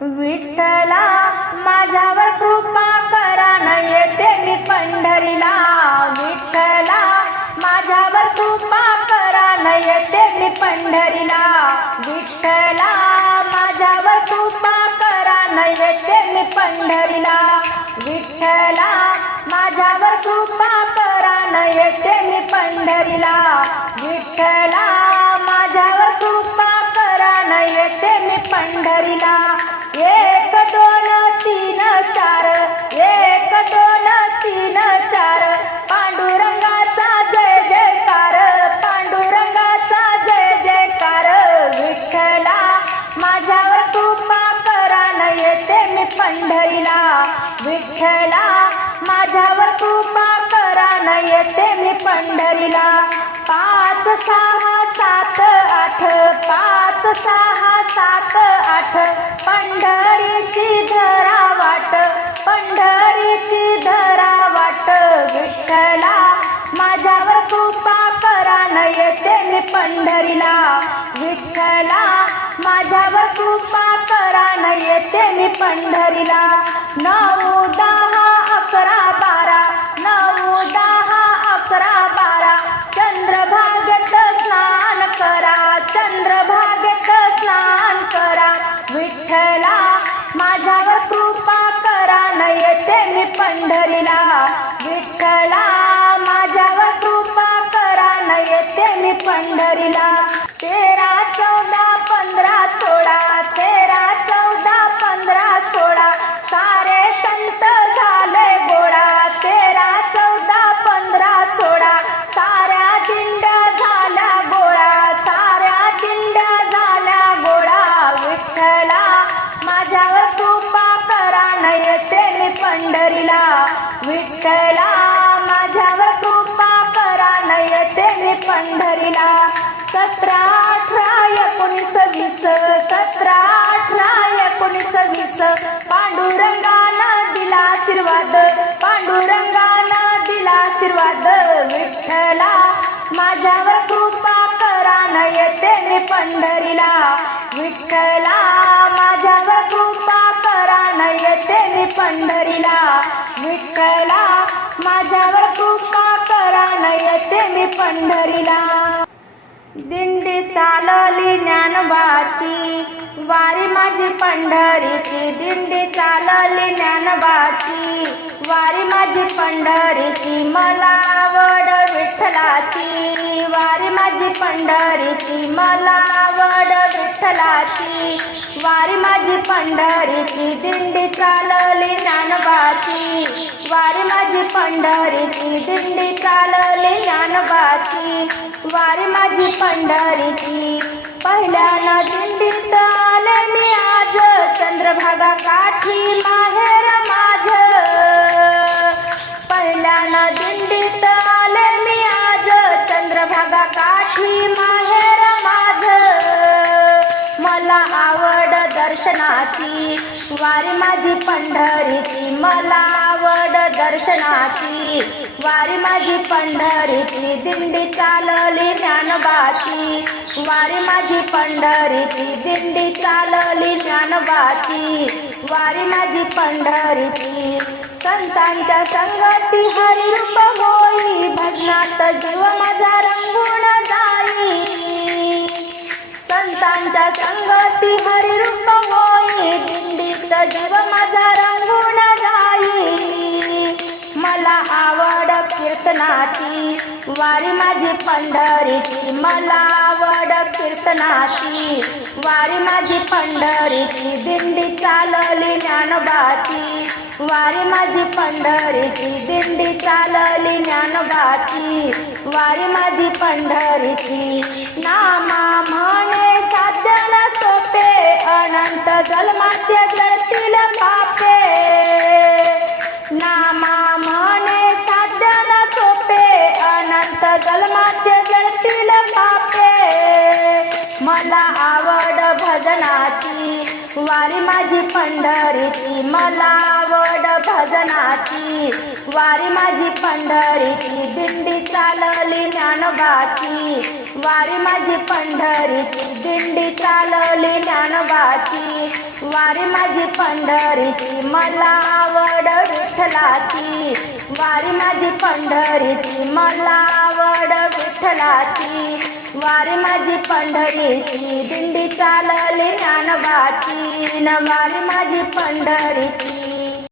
विठ्ठला माझ्यावर कृपा करा न येते मी पंढरीला. विठ्ठला माझ्यावर कृपा करा न येते मी पंढरीला. विठ्ठला माझ्यावर कृपा करा न येते मी पंढरीला. विठ्ठला माझ्यावर कृपा करा न येते मी पंढरीला. विठ्ठला माझ्यावर कृपा करा न येते मी पंढरीला. एक दोन तीन चार, एक दोन तीन चार, पांडुरंगाचा जय जयकार, पांडुरंगाचा जय जयकार. विठ्ठला माझ्यावर कृपा करा न येते मी पंढरीला. विठ्ठला माझ्यावर कृपा करा न येते मी पंढरीला. 5 6 7 8, 5 6 7 8, पंढरीची धरा वाट, पंढरीची धरा वाट. विठ्ठला माझ्यावर कृपा करा न येते मी पंढरीला. विठ्ठला माझ्यावर कृपा करा न येते मी पंढरीला. 9 10 11 12, 9 10 11 12, चंद्रभागेत स्नान करा, चंद्रभागेत स्नान करा. विठ्ठला माझ्यावर कृपा करा न येते मी पंढरीला. विठ्ठला माझ्यावर कृपा करा न येते मी पंढरीला. 13 14 15 16, 13 14 15 16, सारे संत झाले गोळा. 13 14 15 16, साऱ्या दिंड्या झाल्या गोळा, साऱ्या दिंड्या झाल्या गोळा. विठ्ठला माझ्यावर कृपा करा न येते मी पंढरीला. विठ्ठला माझ्यावर कृपा करा न येते मी पंढरीला. 17 18 19 20, 17 18 19 20, पांडुरंगानं दिला आशीर्वाद, पांडुरंगानं दिला आशीर्वाद. विठ्ठला माझ्यावर कृपा करा न येते मी पंढरीला. विठ्ठला माझ्यावर कृपा करा न येते मी पंढरीला. विठ्ठला माझ्यावर कृपा करा न येते मी पंढरीला. दिंडी चालली ज्ञानोबाची, वारी माझी पंढरीची. दिंडी चालली ज्ञानोबाची, वारी माझी पंढरीची. मला आवड विठ्ठलाची, वारी माझी पंढरीची. मला आवड विठ्ठलाची, वारी माझी पंढरीची. दिंडी चालली ज्ञानोबाची, वारी माझी पंढरीची. दिंडी चालली ज्ञानोबाची, वारी माझी पंढरीची. पहिल्यानं दिंडीत आले मी आज, चंद्रभागा काठी माहेर माझं. पहिल्यानं दिंडीत आले मी आज, चंद्रभागा काठी माहेर माझं. मला आवड दर्शनाची, वारी माझी पंढरीची. मला आवड दर्शनाची, वारी माझी पंढरीची. दिंडी चालली ज्ञानोबाची, वारी माझी पंढरीची. दिंडी चालली ज्ञानोबाची, वारी माझी पंढरीची. संतांच्या संगती हरिरूप होई, भजनात जीव माझा रंगून जाई. संतांच्या संगती हरिरूप होई, दिंडीत जीव माझा रंगून जाई. मला आवड कीर्तनाची, वारी माझी पंढरीची. मला आवड कीर्तनाची, वारी माझी पंढरीची. दिंडी चालली ज्ञानोबाची, वारी माझी पंढरीची. दिंडी चालली ज्ञानोबाची, वारी माझी पंढरीची. नामा म्हणे साध्य न सोपे, अनंत जन्माचे जळतील पापे. नामा म्हणे साध्य न सोपे, अनंत जन्माचे जळतील पापे. मला आवड भजनाची, वारी माझी पंढरीची. मला आवड भजनाची, वारी माझी पंढरीची. दिंडी चालली ज्ञानोबाची, वारी माझी पंढरीची. दिंडी चालली ज्ञानोबाची, वारी माझी पंढरीची मला आवड विठ्ठलाची, वारी माझी पंढरीची मला आवड विठ्ठलाची, वारी माझी पंढरीची दिंडी चालली ज्ञानोबाची, वारी माझी पंढरीची.